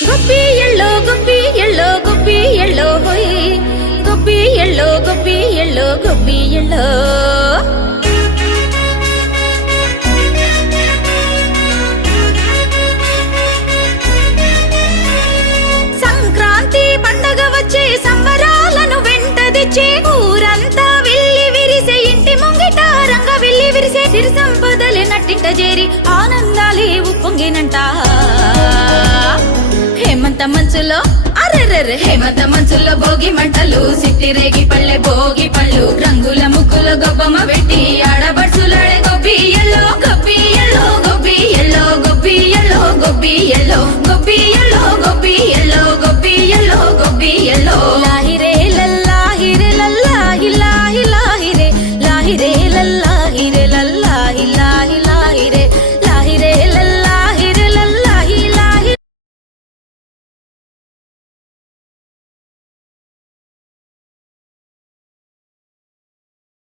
గొప్పి yellow గొప్పి yellow గొప్పి yellow హోయ్ గొప్పి yellow గొప్పి yellow గొప్పి yellow Sankranti పండగ వచ్చే సంబరాలను వెంట తెచ్చే ఊరంతా విల్లి విరిసే ఇంటి ముంగిట రంగ విల్లి విరిసే సిరి సంపదలే నట్టింట చేరి ఆనందాలే ఉప్పొంగినంట హేమంత మంచులో అరెరెరె హేమంత మంచులో భోగి మంటలు సిట్టి రేగి పళ్ళె భోగి పళ్ళు రంగుల ముగ్గుల గొబ్బమ్మ పెట్టి ఆడబడుచులాడే గొబ్బి ఎల్లో గొబ్బి ఎల్లో గొబ్బి ఎల్లో గొబ్బి ఎల్లో గొబ్బి ఎల్లో